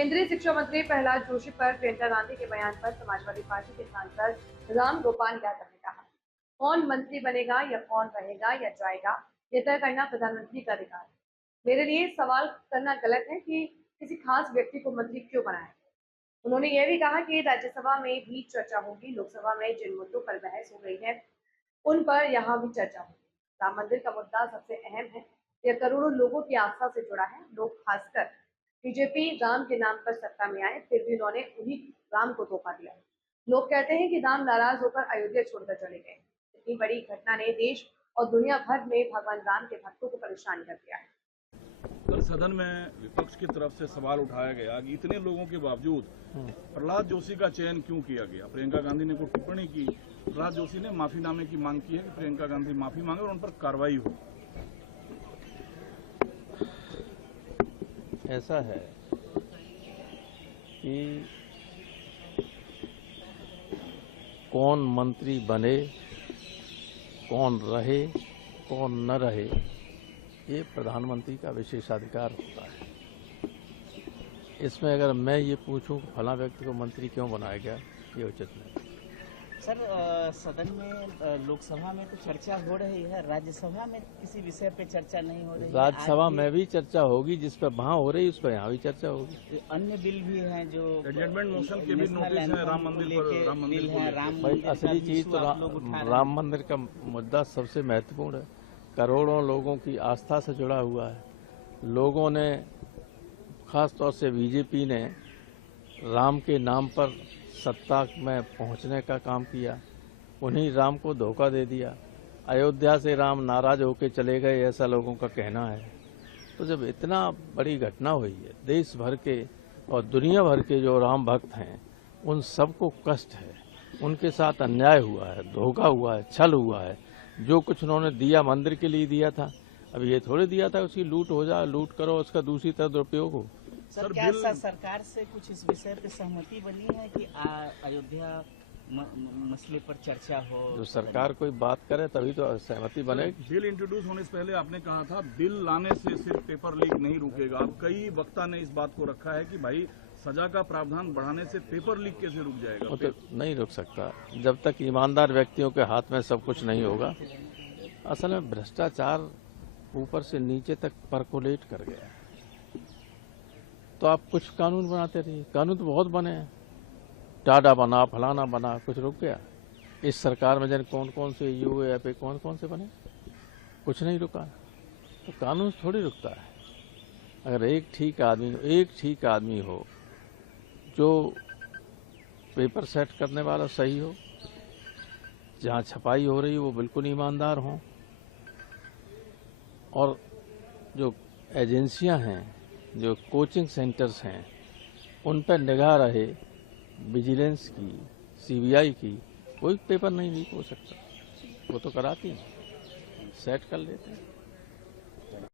केंद्रीय शिक्षा मंत्री प्रहलाद जोशी पर प्रियंका गांधी के बयान पर समाजवादी पार्टी के सांसद राम गोपाल यादव ने कहा, कौन मंत्री बनेगा या कौन रहेगा या जाएगा, ये तय करना प्रधानमंत्री का अधिकार है। मेरे लिए सवाल करना गलत है कि किसी खास व्यक्ति को मंत्री क्यों बनाया। उन्होंने यह भी कहा कि राज्यसभा में भी चर्चा होगी, लोकसभा में जिन मुद्दों पर बहस हो गई है उन पर यहाँ भी चर्चा होगी। राम मंदिर का मुद्दा सबसे अहम है। यह करोड़ों लोगों की आस्था से जुड़ा है। लोग, खासकर बीजेपी, राम के नाम पर सत्ता में आए, फिर भी उन्होंने उन्हीं राम को धोखा दिया। लोग कहते हैं कि राम नाराज होकर अयोध्या छोड़कर चले गए। इतनी बड़ी घटना ने देश और दुनिया भर में भगवान राम के भक्तों को परेशान कर दिया है। कल सदन में विपक्ष की तरफ से सवाल उठाया गया कि इतने लोगों के बावजूद प्रहलाद जोशी का चयन क्यों किया गया। प्रियंका गांधी ने कोई टिप्पणी की, प्रहलाद जोशी ने माफीनामे की मांग की है कि प्रियंका गांधी माफी मांगे और उन पर कार्रवाई हो। ऐसा है कि कौन मंत्री बने, कौन रहे, कौन न रहे, ये प्रधानमंत्री का विशेषाधिकार होता है। इसमें अगर मैं ये पूछूं कि फला व्यक्ति को मंत्री क्यों बनाया गया, ये उचित नहीं। सर, सदन में लोकसभा में तो चर्चा हो रही है, राज्यसभा में किसी विषय पे चर्चा नहीं हो रही। राज्यसभा में भी चर्चा होगी, जिस पर वहाँ हो रही है उस पर यहाँ भी चर्चा होगी। अन्य बिल भी हैं जो एडजमेंट मोशन के भी नोटिस है, राम मंदिर पर। भाई असली चीज तो राम मंदिर का मुद्दा सबसे महत्वपूर्ण है। करोड़ों लोगों की आस्था से जुड़ा हुआ है। लोगों ने, खासतौर से बीजेपी ने, राम के नाम पर सत्ता में पहुंचने का काम किया, उन्हीं राम को धोखा दे दिया। अयोध्या से राम नाराज होकर चले गए, ऐसा लोगों का कहना है। तो जब इतना बड़ी घटना हुई है, देश भर के और दुनिया भर के जो राम भक्त हैं उन सबको कष्ट है, उनके साथ अन्याय हुआ है, धोखा हुआ है, छल हुआ है। जो कुछ उन्होंने दिया मंदिर के लिए दिया था, अब ये थोड़े दिया था उसकी लूट हो जाए, लूट करो उसका दूसरी तरफ दुरुपयोग हो। सर, क्या सरकार से कुछ इस विषय पे सहमति बनी है कि अयोध्या मसले पर चर्चा हो? जो सरकार कोई बात करे तभी तो सहमति बनेगी। बिल इंट्रोड्यूस होने से पहले आपने कहा था बिल लाने से सिर्फ पेपर लीक नहीं रुकेगा। अब कई वक्ता ने इस बात को रखा है कि भाई सजा का प्रावधान बढ़ाने से पेपर लीक कैसे रुक जाएगा। वो तो नहीं रुक सकता जब तक ईमानदार व्यक्तियों के हाथ में सब कुछ नहीं होगा। असल में भ्रष्टाचार ऊपर से नीचे तक परकोलेट कर गया है। तो आप कुछ कानून बनाते रहिए, कानून तो बहुत बने हैं, टाडा बना, फलाना बना, कुछ रुक गया। इस सरकार में जन कौन कौन से यूएपी कौन कौन से बने, कुछ नहीं रुका। तो कानून थोड़ी रुकता है। अगर एक ठीक आदमी हो जो पेपर सेट करने वाला सही हो, जहाँ छपाई हो रही वो बिल्कुल ईमानदार हों, और जो एजेंसियां हैं, जो कोचिंग सेंटर्स हैं, उन पर निगाह रहे, विजिलेंस की, सीबीआई की, कोई पेपर नहीं लीक हो सकता। वो तो कराती हैं, सेट कर लेते हैं।